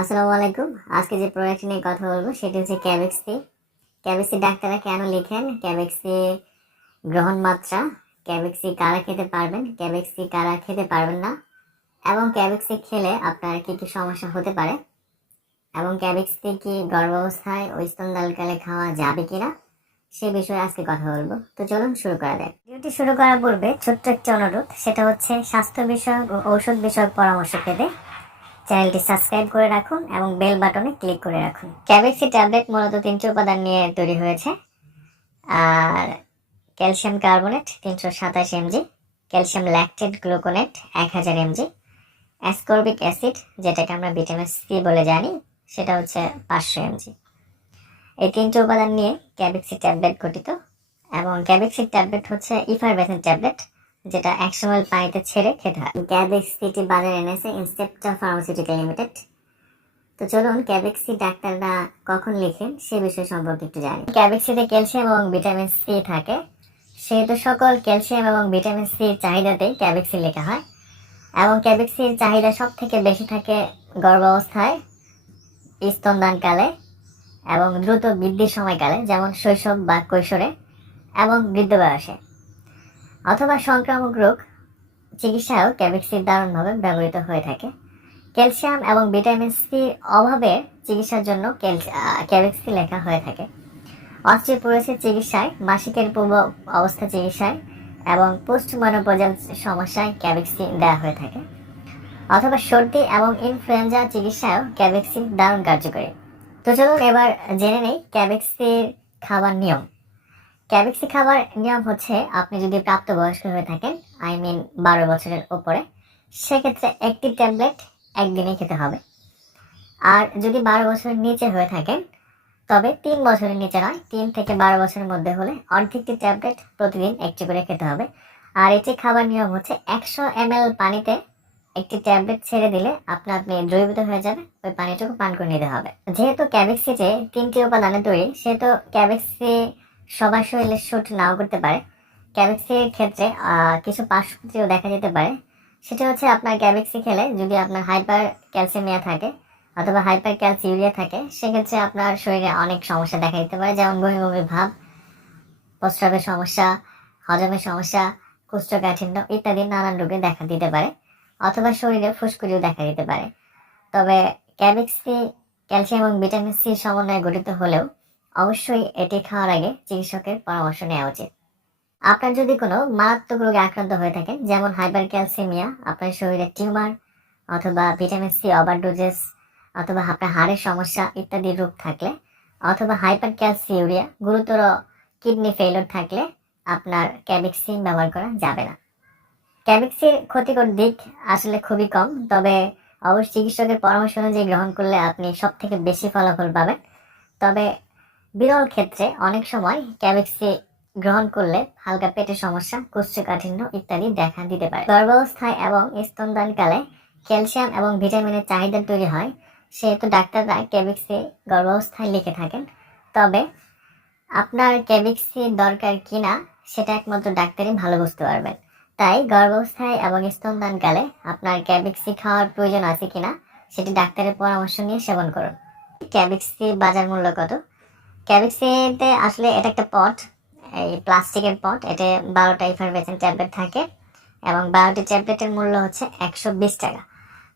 আসসালামু আলাইকুম। আজকে যে প্রোডাক্ট নিয়ে কথা বলব, সেটি হচ্ছে ক্যাবেক্সি ক্যাবেক্সি ডাক্তাররা কেন লিখেন? ক্যাবেক্সি গ্রহণ মাত্রা ক্যাবেক্সি কারা খেতে পারবেন ক্যাবেক্সি কারা খেতে পারবেন না, এবং ক্যাবেক্সি খেলে আপনার কী কী সমস্যা হতে পারে, এবং ক্যাবেক্সি কি গর্ভাবস্থায় স্তনদালকালে খাওয়া যাবে কিনা, সে বিষয়ে আজকে কথা বলব। তো চলুন শুরু করা যাক। ভিডিওটি শুরু করার পূর্বে ছোট্ট একটি অনুরোধ, সেটা হচ্ছে স্বাস্থ্য বিষয়ক ও ঔষধ বিষয়ক পরামর্শ পেতে চ্যানেলটি সাবস্ক্রাইব করে রাখুন এবং বেল বাটনে ক্লিক করে রাখুন। ক্যাবেক্সি ট্যাবলেট মূলত তিনটি উপাদান নিয়ে তৈরি হয়েছে। আর ক্যালসিয়াম কার্বনেট তিনশো সাতাশ এমজি, ক্যালসিয়াম ল্যাকটেড গ্লুকোনেট এক হাজার এমজি, অ্যাসকর্বিক অ্যাসিড, যেটাকে আমরা ভিটামিন সি বলে জানি, সেটা হচ্ছে পাঁচশো এমজি। এই তিনটি উপাদান নিয়ে ক্যাবেক্সি ট্যাবলেট গঠিত এবং ক্যাবেক্সি ট্যাবলেট হচ্ছে ইফারভেসেন ট্যাবলেট। যেটা একশো ml পানিতে ছেড়ে খেতে হয়। ক্যাবেক্সিটি বাজারে এনেছে ইনসেপ্টা ফার্মাসিউটিক্যাল লিমিটেড তো চলুন ক্যাবেক্সি ডাক্তাররা কখন লিখেন সে বিষয় সম্পর্কে একটু জানি। ক্যাবেক্সিতে ক্যালসিয়াম এবং ভিটামিন সি থাকে। সেহেতু সকল ক্যালসিয়াম এবং ভিটামিন সির চাহিদাতেই ক্যাবেক্সি লেখা হয়। এবং ক্যাবেক্সির চাহিদা সব থেকে বেশি থাকে গর্ভাবস্থায়, স্তনদানকালে এবং দ্রুত বৃদ্ধির সময়কালে, যেমন শৈশব বা কৈশোরে এবং বৃদ্ধ বয়সে। অথবা সংক্রামক রোগ চিকিৎসায়ও ক্যাবেক্সির দারুণভাবে ব্যবহৃত হয়ে থাকে। ক্যালসিয়াম এবং ভিটামিন সির অভাবে চিকিৎসার জন্য ক্যালসি- লেখা হয়ে থাকে। অস্ট্রিওপোরোসিস চিকিৎসায়, মাসিকের পূর্ব অবস্থা চিকিৎসায় এবং পোস্ট মনোপজাল সমস্যায় ক্যাবেক্সি দেওয়া হয়ে থাকে। অথবা সর্দি এবং ইনফ্লুয়েঞ্জা চিকিৎসায়ও ক্যাবেক্সি দারুণ কার্যকরী। তো চলুন এবার জেনে নেই ক্যাবেক্সির খাবার নিয়ম। ক্যাবেক্সি খাবার নিয়ম হচ্ছে আপনি যদি প্রাপ্তবয়স্ক হয়ে থাকেন আই মিন বারো বছরের ওপরে সেক্ষেত্রে একটি ট্যাবলেট একদিনে খেতে হবে। আর যদি বারো বছরের নিচে হয়ে থাকেন, তবে তিন বছরের নিচে নয়, তিন থেকে বারো বছরের মধ্যে হলে অর্ধেকটি ট্যাবলেট প্রতিদিন একটি করে খেতে হবে। আর এটি খাবার নিয়ম হচ্ছে একশো এম পানিতে একটি ট্যাবলেট ছেড়ে দিলে আপনা আপনি দ্রবীভূত হয়ে যাবে, ওই পানিটুকু পান করে নিতে হবে। যেহেতু ক্যাবেক্সিতে তিনটি উপাদানে তৈরি, সেহেতু ক্যাবেক্সি সবার শরীরে শুট নাও করতে পারে। ক্যাবেক্সির ক্ষেত্রে কিছু পার্শ্বপ্রতিও দেখা যেতে পারে। সেটা হচ্ছে আপনার ক্যাবেক্সি খেলে যদি আপনার হাইপার ক্যালসিয়ামিয়া থাকে অথবা হাইপার ক্যালসিউরিয়া থাকে, সেক্ষেত্রে আপনার শরীরে অনেক সমস্যা দেখা দিতে পারে, যেমন বমি বমি ভাব, প্রস্রাবের সমস্যা, হজমের সমস্যা, কোষ্ঠকাঠিন্য ইত্যাদি নানান রোগে দেখা দিতে পারে অথবা শরীরে ফুসকুড়িও দেখা দিতে পারে। তবে ক্যাবেক্সি ক্যালসিয়াম এবং ভিটামিন সি সমন্বয়ে গঠিত হলেও অবশ্যই এটি খাওয়ার আগে চিকিৎসকের পরামর্শ নেওয়া উচিত। আপনার যদি কোনো মারাত্মক রোগে আক্রান্ত হয়ে থাকেন, যেমন হাইপার ক্যালসিমিয়া আপনার শরীরে টিউমার অথবা ভিটামিন সি ওভারডোজেস অথবা আপনার হাড়ের সমস্যা ইত্যাদি রোগ থাকলে অথবা হাইপার ক্যালসিউরিয়া গুরুতর কিডনি ফেইলর থাকলে আপনার ক্যাবেক্সিন ব্যবহার করা যাবে না। ক্যাবেক্সির ক্ষতিকর দিক আসলে খুবই কম, তবে অবশ্যই চিকিৎসকের পরামর্শ অনুযায়ী গ্রহণ করলে আপনি সব থেকে বেশি ফলাফল পাবেন। তবে বিরল ক্ষেত্রে অনেক সময় ক্যাবেক্সি গ্রহণ করলে হালকা পেটের সমস্যা, কোষ্ঠকাঠিন্য ইত্যাদি দেখা দিতে পারে। গর্ভাবস্থায় এবং স্তনদানকালে ক্যালসিয়াম এবং ভিটামিনের চাহিদা তৈরি হয়, সেহেতু ডাক্তাররা ক্যাবেক্সি গর্ভাবস্থায় লিখে থাকেন। তবে আপনার ক্যাবেক্সি দরকার কিনা, সেটা একমাত্র ডাক্তারই ভালো বুঝতে পারবেন। তাই গর্ভাবস্থায় এবং স্তনদানকালে আপনার ক্যাবেক্সি খাওয়ার প্রয়োজন আছে কিনা, সেটি ডাক্তারের পরামর্শ নিয়ে সেবন করুন। ক্যাবেক্সি বাজার মূল্য কত ক্যাবেক্সিতে আসলে এটা একটা পট, এই প্লাস্টিকের পট, এতে বারোটা ইফারভেসেন ট্যাবলেট থাকে এবং বারোটি ট্যাবলেটের মূল্য হচ্ছে একশো বিশ টাকা।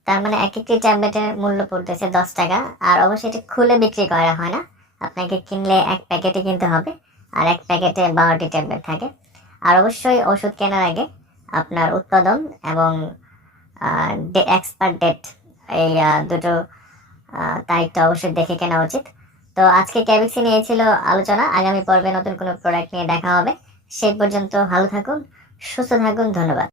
তার মানে এক একটি ট্যাবলেটের মূল্য পড়তেছে দশ টাকা। আর অবশ্যই এটি খুলে বিক্রি করা হয় না। আপনাকে কিনলে এক প্যাকেটে কিনতে হবে আর এক প্যাকেটে বারোটি ট্যাবলেট থাকে। আর অবশ্যই ওষুধ কেনার আগে আপনার উৎপাদন এবং এক্সপায়ার ডেট এই দুটো তারিখটা অবশ্যই দেখে কেনা উচিত। তো আজকে ক্যাবিক্সি নিয়ে ছিল আলোচনা। আগামী পর্বে নতুন কোনো প্রোডাক্ট নিয়ে দেখা হবে। সেই পর্যন্ত ভালো থাকুন, সুস্থ থাকুন, ধন্যবাদ।